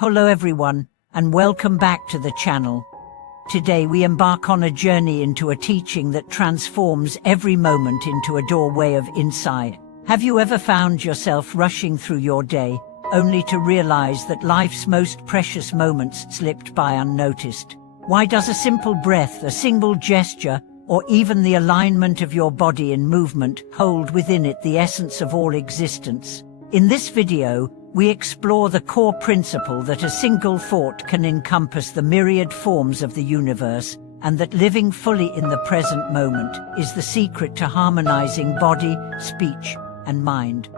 Hello everyone, and welcome back to the channel. Today we embark on a journey into a teaching that transforms every moment into a doorway of insight. Have you ever found yourself rushing through your day, only to realize that life's most precious moments slipped by unnoticed? Why does a simple breath, a single gesture, or even the alignment of your body in movement hold within it the essence of all existence? In this video, we explore the core principle that a single thought can encompass the myriad forms of the universe, and that living fully in the present moment is the secret to harmonizing body, speech, and mind.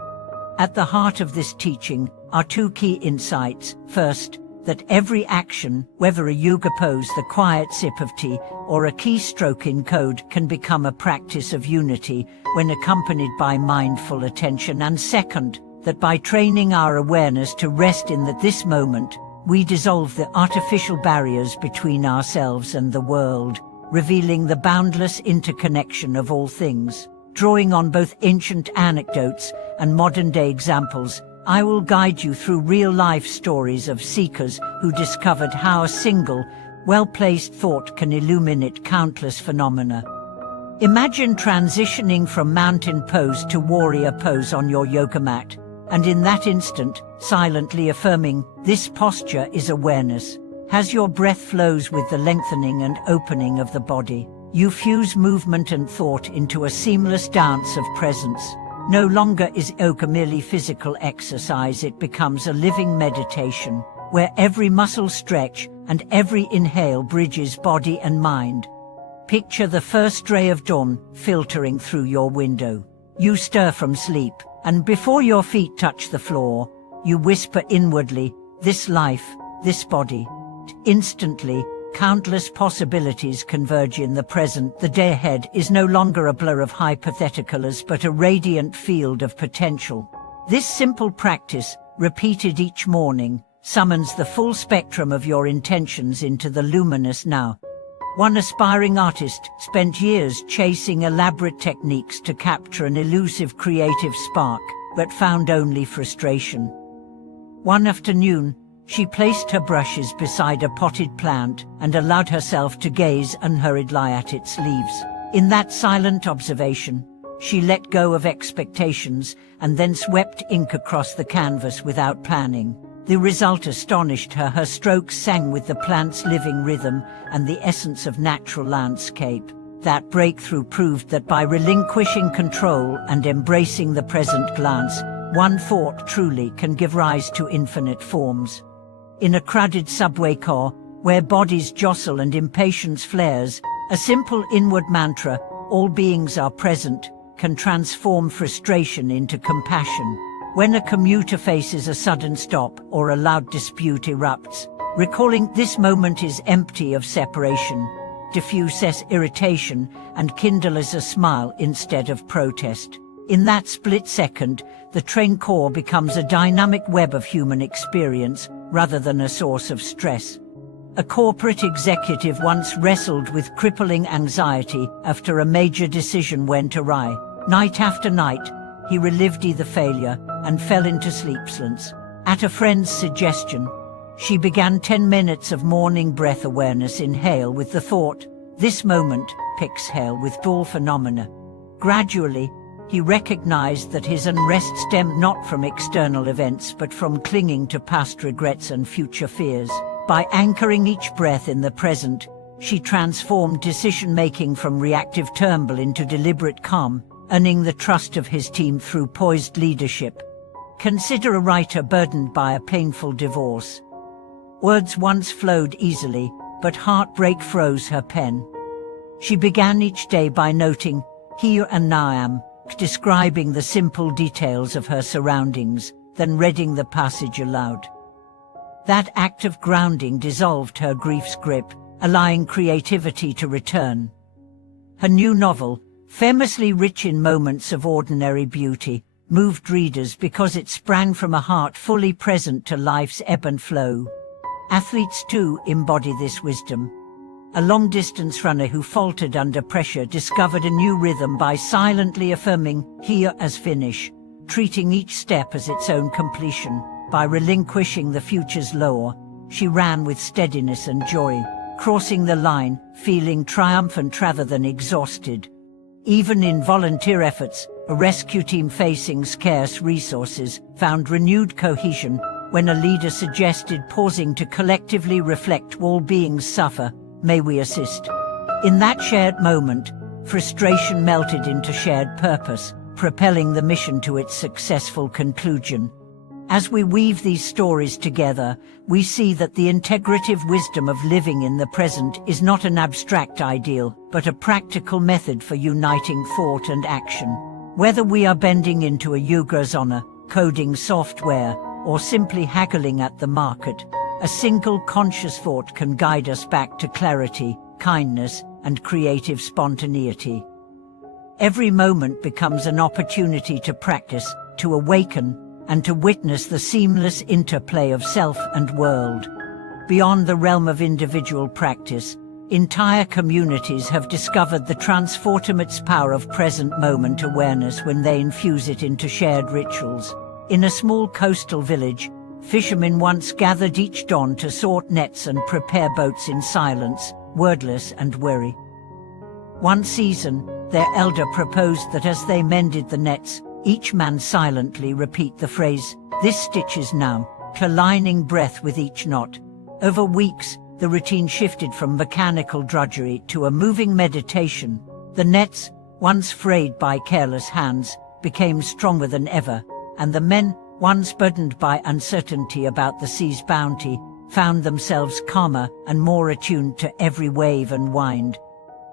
At the heart of this teaching are two key insights. First, that every action, whether a yoga pose, the quiet sip of tea, or a keystroke in code, can become a practice of unity when accompanied by mindful attention. And second, that by training our awareness to rest in this moment, we dissolve the artificial barriers between ourselves and the world, revealing the boundless interconnection of all things. Drawing on both ancient anecdotes and modern-day examples, I will guide you through real-life stories of seekers who discovered how a single, well-placed thought can illuminate countless phenomena. Imagine transitioning from mountain pose to warrior pose on your yoga mat, and in that instant, silently affirming, "This posture is awareness." As your breath flows with the lengthening and opening of the body, you fuse movement and thought into a seamless dance of presence. No longer is yoga merely physical exercise, it becomes a living meditation, where every muscle stretch and every inhale bridges body and mind. Picture the first ray of dawn filtering through your window. You stir from sleep, and before your feet touch the floor, you whisper inwardly, "This life, this body." Instantly, countless possibilities converge in the present. The day ahead is no longer a blur of hypotheticals but a radiant field of potential. This simple practice, repeated each morning, summons the full spectrum of your intentions into the luminous now. One aspiring artist spent years chasing elaborate techniques to capture an elusive creative spark, but found only frustration. One afternoon, she placed her brushes beside a potted plant and allowed herself to gaze unhurriedly at its leaves. In that silent observation, she let go of expectations and then swept ink across the canvas without planning. The result astonished her. Her strokes sang with the plant's living rhythm and the essence of natural landscape. That breakthrough proved that by relinquishing control and embracing the present glance, one thought truly can give rise to infinite forms. In a crowded subway car, where bodies jostle and impatience flares, a simple inward mantra, "All beings are present," can transform frustration into compassion. When a commuter faces a sudden stop or a loud dispute erupts, recalling "This moment is empty of separation," diffuses irritation and kindles a smile instead of protest. In that split second, the train core becomes a dynamic web of human experience rather than a source of stress. A corporate executive once wrestled with crippling anxiety after a major decision went awry. Night after night, he relived the failure and fell into sleeplessness. At a friend's suggestion, she began 10 minutes of morning breath awareness. Inhale with the thought, "This moment," exhale with dual phenomena. Gradually, he recognized that his unrest stemmed not from external events but from clinging to past regrets and future fears. By anchoring each breath in the present, she transformed decision-making from reactive turmoil into deliberate calm, earning the trust of his team through poised leadership. Consider a writer burdened by a painful divorce. Words once flowed easily, but heartbreak froze her pen. She began each day by noting, "Here and now I am," describing the simple details of her surroundings, then reading the passage aloud. That act of grounding dissolved her grief's grip, allowing creativity to return. Her new novel, famously rich in moments of ordinary beauty, moved readers because it sprang from a heart fully present to life's ebb and flow. Athletes too embody this wisdom. A long-distance runner who faltered under pressure discovered a new rhythm by silently affirming, "Here as finish," treating each step as its own completion. By relinquishing the future's law, she ran with steadiness and joy, crossing the line, feeling triumphant rather than exhausted. Even in volunteer efforts, a rescue team facing scarce resources found renewed cohesion when a leader suggested pausing to collectively reflect. All beings suffer, may we assist? In that shared moment, frustration melted into shared purpose, propelling the mission to its successful conclusion. As we weave these stories together, we see that the integrative wisdom of living in the present is not an abstract ideal, but a practical method for uniting thought and action. Whether we are bending into a yugosana, coding software, or simply haggling at the market, a single conscious thought can guide us back to clarity, kindness, and creative spontaneity. Every moment becomes an opportunity to practice, to awaken, and to witness the seamless interplay of self and world. Beyond the realm of individual practice, entire communities have discovered the transformative power of present moment awareness when they infuse it into shared rituals. In a small coastal village, fishermen once gathered each dawn to sort nets and prepare boats in silence, wordless and weary. One season, their elder proposed that as they mended the nets, each man silently repeat the phrase, "This stitch is now," aligning breath with each knot. Over weeks, the routine shifted from mechanical drudgery to a moving meditation. The nets, once frayed by careless hands, became stronger than ever, and the men, once burdened by uncertainty about the sea's bounty, found themselves calmer and more attuned to every wave and wind.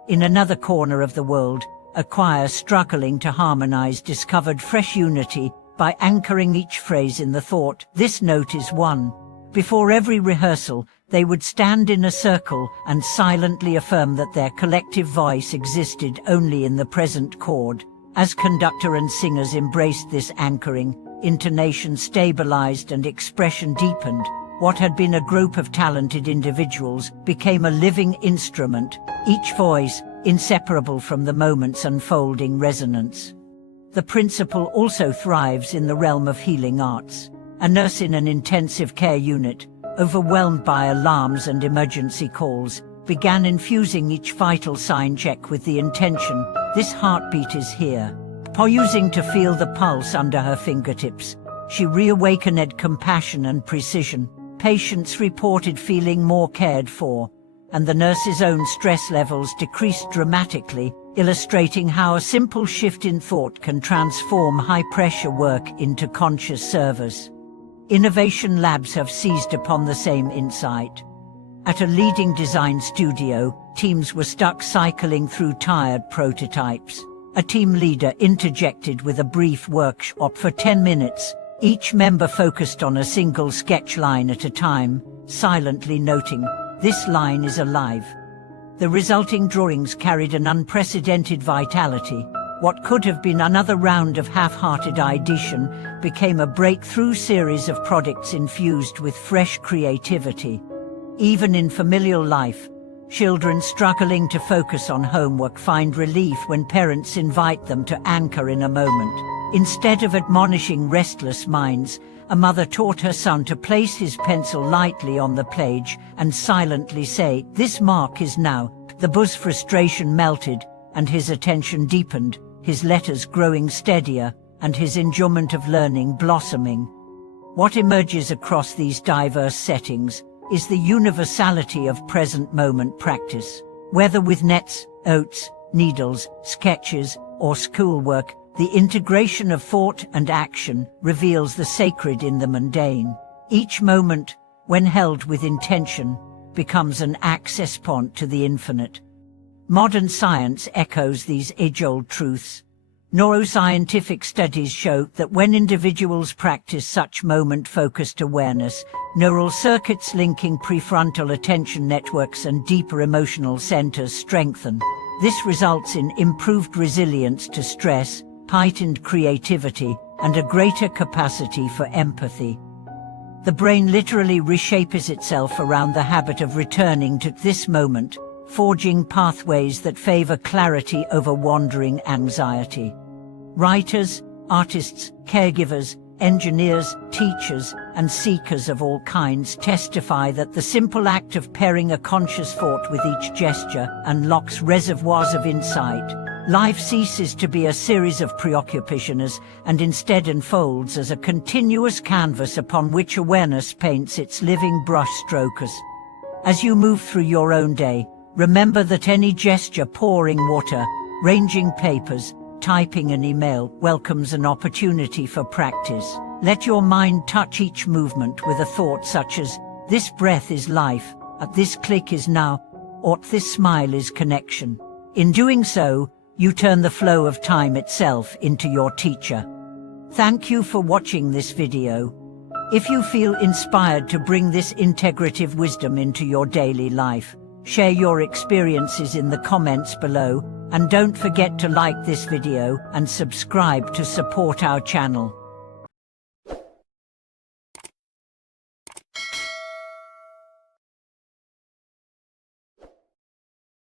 In another corner of the world, a choir struggling to harmonize discovered fresh unity by anchoring each phrase in the thought, "This note is one." Before every rehearsal, they would stand in a circle and silently affirm that their collective voice existed only in the present chord. As conductor and singers embraced this anchoring, intonation stabilized and expression deepened. What had been a group of talented individuals became a living instrument, each voice inseparable from the moment's unfolding resonance. The principle also thrives in the realm of healing arts. A nurse in an intensive care unit, overwhelmed by alarms and emergency calls, began infusing each vital sign check with the intention, "This heartbeat is here." Pausing to feel the pulse under her fingertips, she reawakened compassion and precision. Patients reported feeling more cared for, and the nurse's own stress levels decreased dramatically, illustrating how a simple shift in thought can transform high-pressure work into conscious service. Innovation labs have seized upon the same insight. At a leading design studio, teams were stuck cycling through tired prototypes. A team leader interjected with a brief workshop for 10 minutes. Each member focused on a single sketch line at a time, silently noting, "This line is alive." The resulting drawings carried an unprecedented vitality. What could have been another round of half-hearted ideation became a breakthrough series of products infused with fresh creativity. Even in familial life, children struggling to focus on homework find relief when parents invite them to anchor in a moment. Instead of admonishing restless minds, a mother taught her son to place his pencil lightly on the page and silently say, "This mark is now." The boy's frustration melted, and his attention deepened, his letters growing steadier, and his enjoyment of learning blossoming. What emerges across these diverse settings is the universality of present moment practice. Whether with nets, oats, needles, sketches, or schoolwork, the integration of thought and action reveals the sacred in the mundane. Each moment, when held with intention, becomes an access point to the infinite. Modern science echoes these age-old truths. Neuroscientific studies show that when individuals practice such moment-focused awareness, neural circuits linking prefrontal attention networks and deeper emotional centers strengthen. This results in improved resilience to stress, heightened creativity, and a greater capacity for empathy. The brain literally reshapes itself around the habit of returning to this moment, forging pathways that favor clarity over wandering anxiety. Writers, artists, caregivers, engineers, teachers, and seekers of all kinds testify that the simple act of pairing a conscious thought with each gesture unlocks reservoirs of insight. Life ceases to be a series of preoccupations and instead unfolds as a continuous canvas upon which awareness paints its living brushstrokes. As you move through your own day, remember that any gesture, pouring water, arranging papers, typing an email, welcomes an opportunity for practice. Let your mind touch each movement with a thought such as, "This breath is life, this click is now," or "This smile is connection." In doing so, you turn the flow of time itself into your teacher. Thank you for watching this video. If you feel inspired to bring this integrative wisdom into your daily life, share your experiences in the comments below, and don't forget to like this video and subscribe to support our channel.